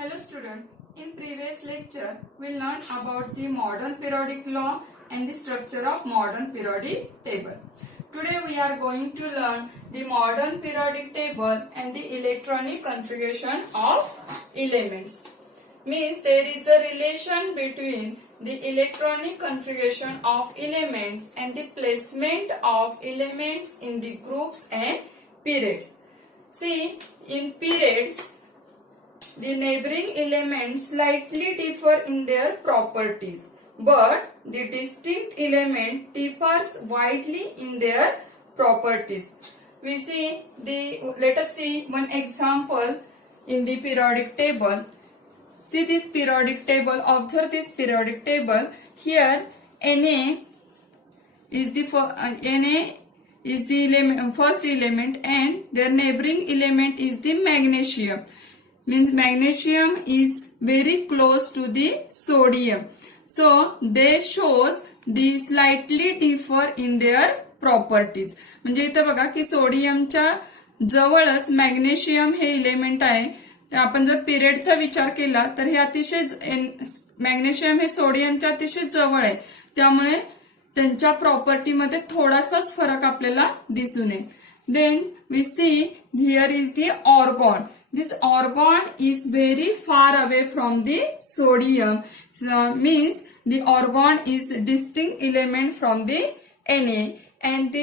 Hello student, in previous lecture we learned about the modern periodic law and the structure of modern periodic table. Today we are going to learn the modern periodic table and the electronic configuration of elements. Means there is a relation between the electronic configuration of elements and the placement of elements in the groups and periods. See, in periods, the neighboring elements slightly differ in their properties, but the distinct element differs widely in their properties. Let us see one example in the periodic table. See this periodic table, observe this periodic table. Here Na is the first element and their neighboring element is the magnesium. Means magnesium is very close to the sodium. So they shows the slightly differ in their properties. म्हणजे इथं बघा की सोडियमच्या जवळच magnesium हे element आहे. तर आपण जर पिरियडचा विचार केला तर हे अतिशय मॅग्नेशियम हे सोडियमच्या अतिशय जवळ आहे. त्यामुळे त्यांच्या प्रॉपर्टीमध्ये थोडासाच फरक आपल्याला दिसून येईल. Then we see here is the argon. This argon is very far away from the sodium. Means the argon is distinct element from the Na. And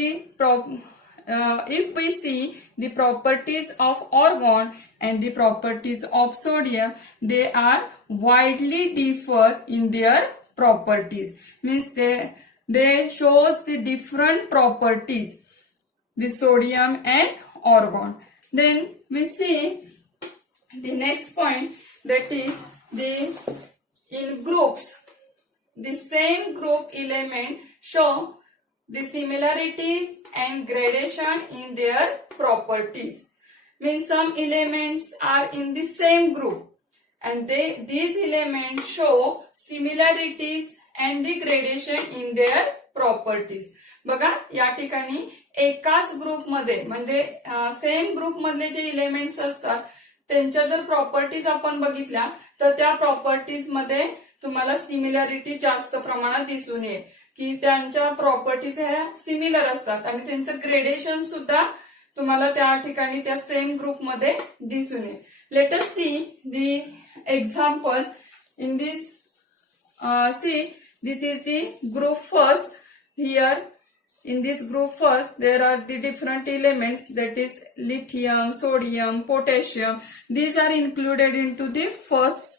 if we see the properties of argon and the properties of sodium, they are widely differ in their properties. Means they shows the different properties, the sodium and argon. Then we see the next point, that is in groups, the same group element show the similarities and gradation in their properties. Means some elements are in the same group and these elements show similarities and the gradation in their properties. बघा या ठिकाणी एकाच ग्रुपमध्ये म्हणजे same group मधले जे elements असतात त्यांच्या जर प्रॉपर्टीज आपण बघितल्या तर त्या प्रॉपर्टीज मध्ये तुम्हाला सिमिलरिटी जास्त प्रमाणात दिसून येईल की त्यांच्या प्रॉपर्टीज ह्या सिमिलर असतात आणि त्यांचं ग्रेडेशन सुद्धा तुम्हाला त्या ठिकाणी त्या सेम ग्रुप मध्ये दिसून येईल. Let us see the example in this. See this is the group first. Here in this group first there are the different elements, that is lithium, sodium, potassium. These are included into the first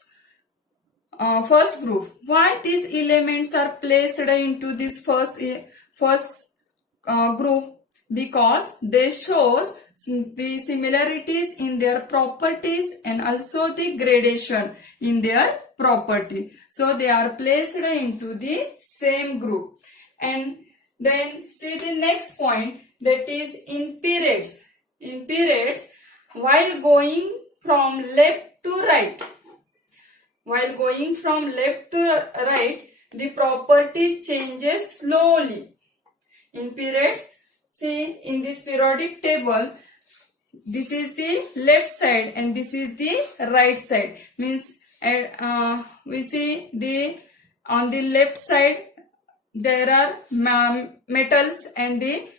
group. Why these elements are placed into this first group? Because they shows the similarities in their properties and also the gradation in their property. So they are placed into the same group. And then see the next point, that is in periods. In periods, while going from left to right, the property changes slowly. In periods, see in this periodic table, this is the left side and this is the right side. Means we see on the left side there are metals and the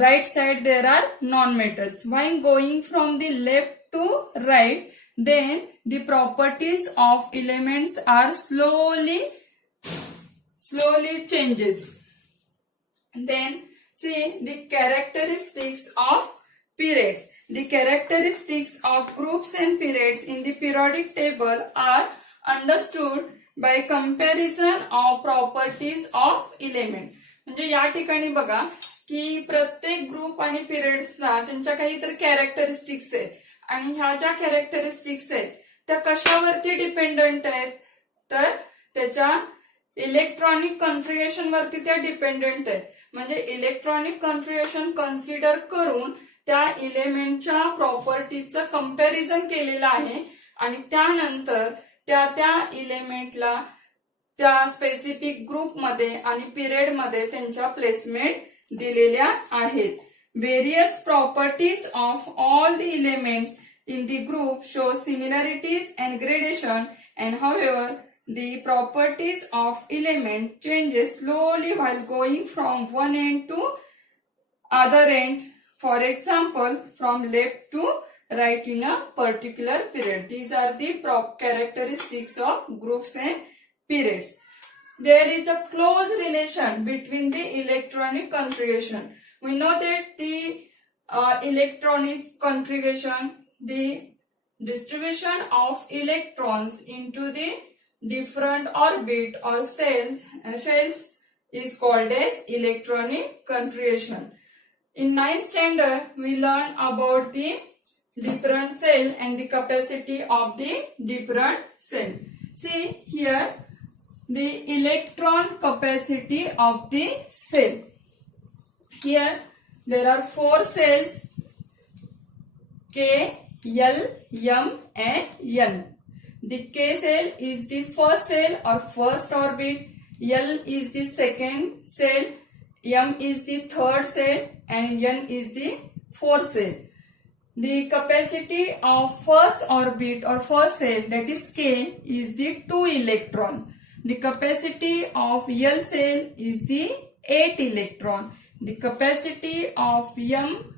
right side there are non-metals. While going from the left to right, then the properties of elements are slowly changes. Then see the characteristics of periods. The characteristics of groups and periods in the periodic table are understood by comparison of properties of element. म्हणजे या ठिकाणी बघा की प्रत्येक group आणि पिरियड्सला त्यांच्या काहीतरी characteristics आहेत आणि ह्या ज्या कॅरेक्टरिस्टिक्स आहेत त्या कशावरती डिपेंडंट आहेत तर त्याच्या इलेक्ट्रॉनिक कन्फिगरेशन वरती त्या डिपेंडंट आहेत. म्हणजे इलेक्ट्रॉनिक कन्फिगरेशन कन्सिडर करून त्या इलेमेंटच्या प्रॉपर्टीचं कंपॅरिझन केलेलं आहे आणि त्यानंतर त्या इलेमेंटला त्या स्पेसिफिक ग्रुपमध्ये आणि पिरियड मध्ये त्यांच्या प्लेसमेंट दिलेल्या आहेत. Various properties of all the elements in the group shows similarities and gradation, and however, the properties of element changes slowly while going from one end to other end. For example, from left to right in a particular period. These are the characteristics of groups and periods. There is a close relation between the electronic configuration. We know that the electronic configuration, the distribution of electrons into the different orbit or shells is called as electronic configuration. In 9th standard, we learn about the different cell and the capacity of the different cell. See here, the electron capacity of the cell. Here, there are 4 cells, K, L, M and N. The K cell is the first cell or first orbit, L is the second cell, M is the third cell and N is the fourth cell. The capacity of first orbit or first cell, that is K, is the 2 electron. The capacity of L cell is the 8 electron. The capacity of M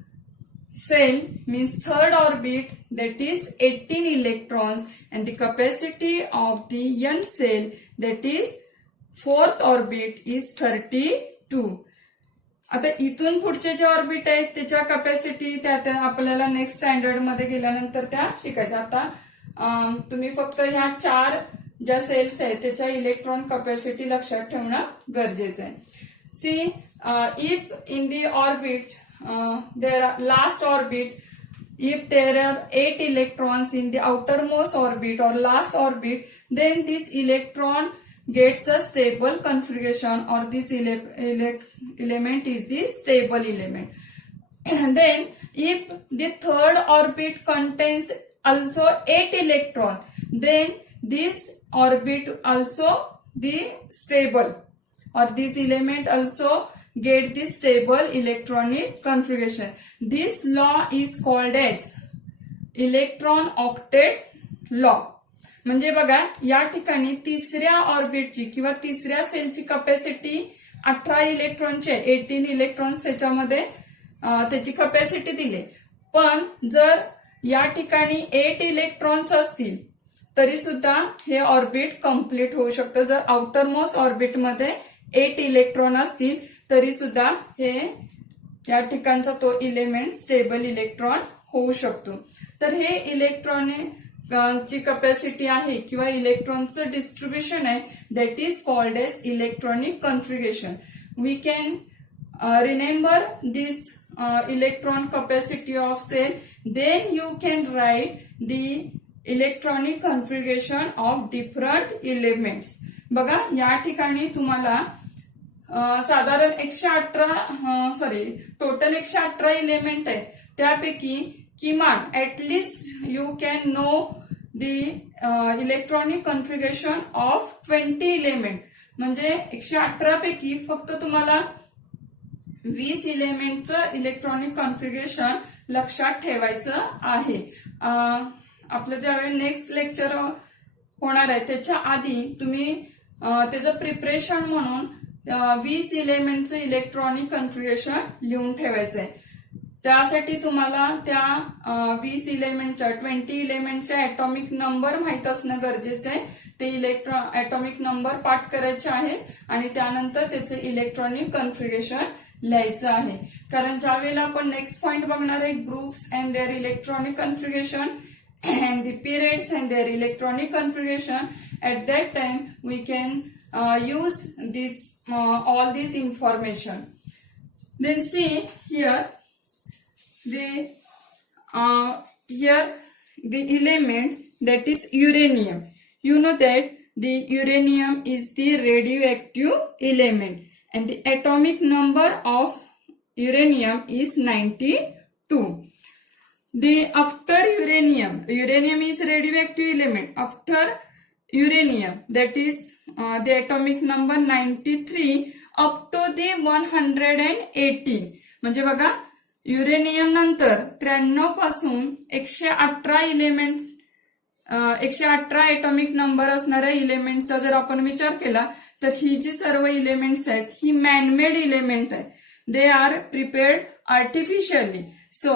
cell means third orbit, that is 18 electrons, and the capacity of the N cell, that is fourth orbit, is 32. आता इथून पुढचे जे orbit आहेत त्याच्या capacity त्या आपल्याला next standard मध्ये गेल्यानंतर त्या शिकायच्या. आता तुम्ही फक्त ह्या 4 ज्या सेल्स आहेत त्याच्या इलेक्ट्रॉन कॅपॅसिटी लक्षात ठेवणं गरजेचं आहे. See if in the orbit there are last orbit, if there are 8 electrons in the outermost orbit or last orbit, then this electron gets a stable configuration, or this element is the stable element. And then if the third orbit contains also 8 electrons, then this orbit also the stable, or this element also get the stable electronic configuration. This law is called as electron octet law. म्हणजे बघा या ठिकाणी तिसऱ्या ऑर्बिटची किंवा तिसऱ्या सेलची capacity 18 इलेक्ट्रॉनचे 18 electrons त्याच्यामध्ये त्याची कॅपॅसिटी दिली. पण जर या ठिकाणी 8 इलेक्ट्रॉन्स असतील तरी सुद्धा हे ऑर्बिट कम्प्लीट होऊ शकतं. जर आउटर मोस्ट ऑर्बिटमध्ये 8 इलेक्ट्रॉन असतील तरी सुद्धा हे या ठिकाणचा तो इलेमेंट स्टेबल इलेक्ट्रॉन होऊ शकतो. तर हे इलेक्ट्रॉनिक ची कॅपॅसिटी आहे किंवा इलेक्ट्रॉनचं डिस्ट्रीब्युशन आहे, that is called as electronic configuration. We can remember this electron capacity of shell, then you can write the electronic configuration of different elements. बघा या ठिकाणी तुम्हाला साधारण टोटल 118 एलिमेंट आहे, त्यापैकी किमान at least you can know the electronic configuration of 20 element. म्हणजे 118 पैकी फक्त तुम्हाला 20 एलिमेंटचं इलेक्ट्रॉनिक कॉन्फिगरेशन लक्षात ठेवायचं आहे. आपलं ज्यावेळी नेक्स्ट लेक्चर होणार आहे त्याच्या आधी तुम्ही त्याचं प्रिपरेशन म्हणून 20 एलिमेंटचं इलेक्ट्रॉनिक कॉन्फिगरेशन लिहून ठेवायचं आहे. त्यासाठी तुम्हाला त्या 20 एलिमेंटच्या 20 एलिमेंटच्या ऍटॉमिक नंबर माहित असणं गरजेचं आहे. ते ऍटॉमिक नंबर पाठ करायचे आहे आणि त्यानंतर त्याचे इलेक्ट्रॉनिक कॉन्फिगरेशन लिहायचं आहे. कारण ज्या वेळेला आपण नेक्स्ट पॉइंट बघणार आहे groups and their electronic configuration and the periods and their electronic configuration, at that time we can use this all this information. Then see here the element that is uranium. You know that the uranium is the radioactive element and the atomic number of uranium is 92. After uranium is radioactive element. After uranium, that is the atomic number 93 up to the 118. म्हणजे बघा uranium नंतर 93 पासून 118 element 118 atomic number असणाऱ्या इलेमेंटचा जर आपण विचार केला तर ही जी सर्व इलेमेंट्स आहेत ही मॅनमेड इलेमेंट आहे. They are prepared artificially. So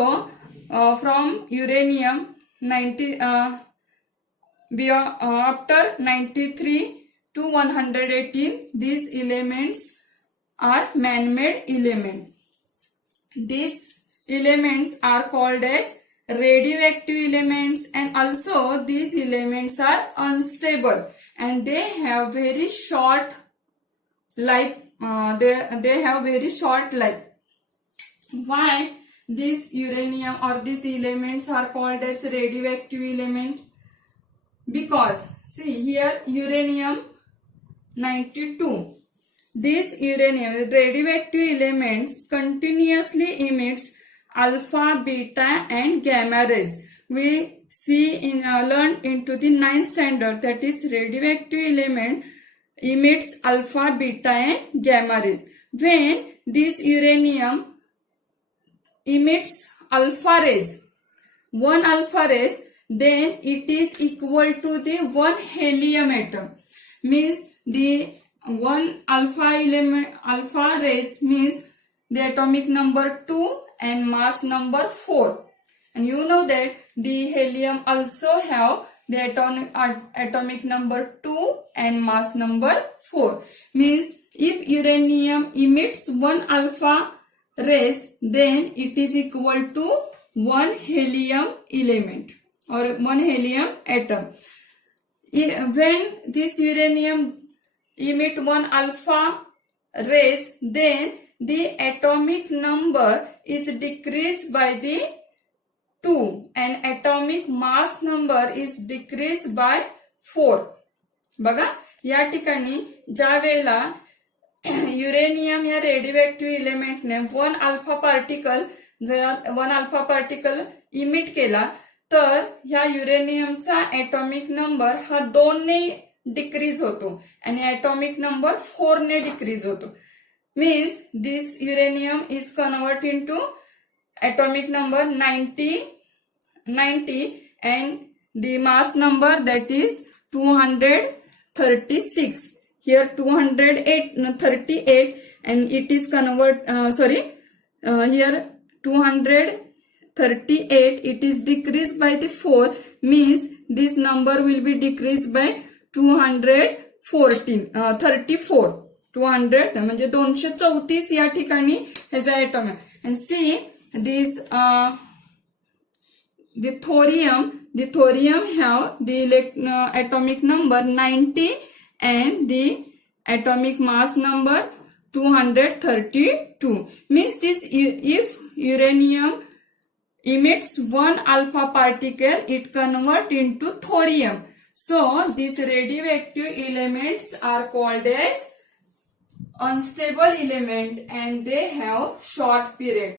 from uranium 90 after 93 to 118 these elements are man-made elements. These elements are called as radioactive elements, and also these elements are unstable and they have very short life. They have very short life. Why this uranium or these elements are called as radioactive element? Because see here uranium 92. This uranium radioactive elements continuously emits alpha, beta and gamma rays. We see in learned into the 9th standard that is radioactive element emits alpha, beta and gamma rays. When this uranium emits alpha rays, one alpha rays, then it is equal to the one helium atom. Means the one alpha rays means the atomic number 2 and mass number 4. And you know that the helium also have the atomic number 2 and mass number 4. Means if uranium emits one alpha rays, then it is equal to one helium element or one helium atom. When this uranium emit one alpha rays, then the atomic number is decreased by the 2 and atomic mass number is decreased by 4. बघा या ठिकाणी ज्या वेळेला uranium या radioactive इलेमेंटने one alpha particle emit केला तर ह्या युरेनियमचा atomic number हा 2 ने डिक्रीज होतो आणि ॲटॉमिक नंबर 4 ने डिक्रीज होतो. Means this uranium is convert into atomic number 90 and the mass number that is 236. Here 238 and it is here 238 it is decreased by the 4, means this number will be decreased by 34 म्हणजे 234 या ठिकाणी ह्याचा atom आहे. and see this the thorium have the atomic number 90 and the atomic mass number 232. Means this if uranium emits one alpha particle, it convert into thorium. So these radioactive elements are called as unstable element and they have short period.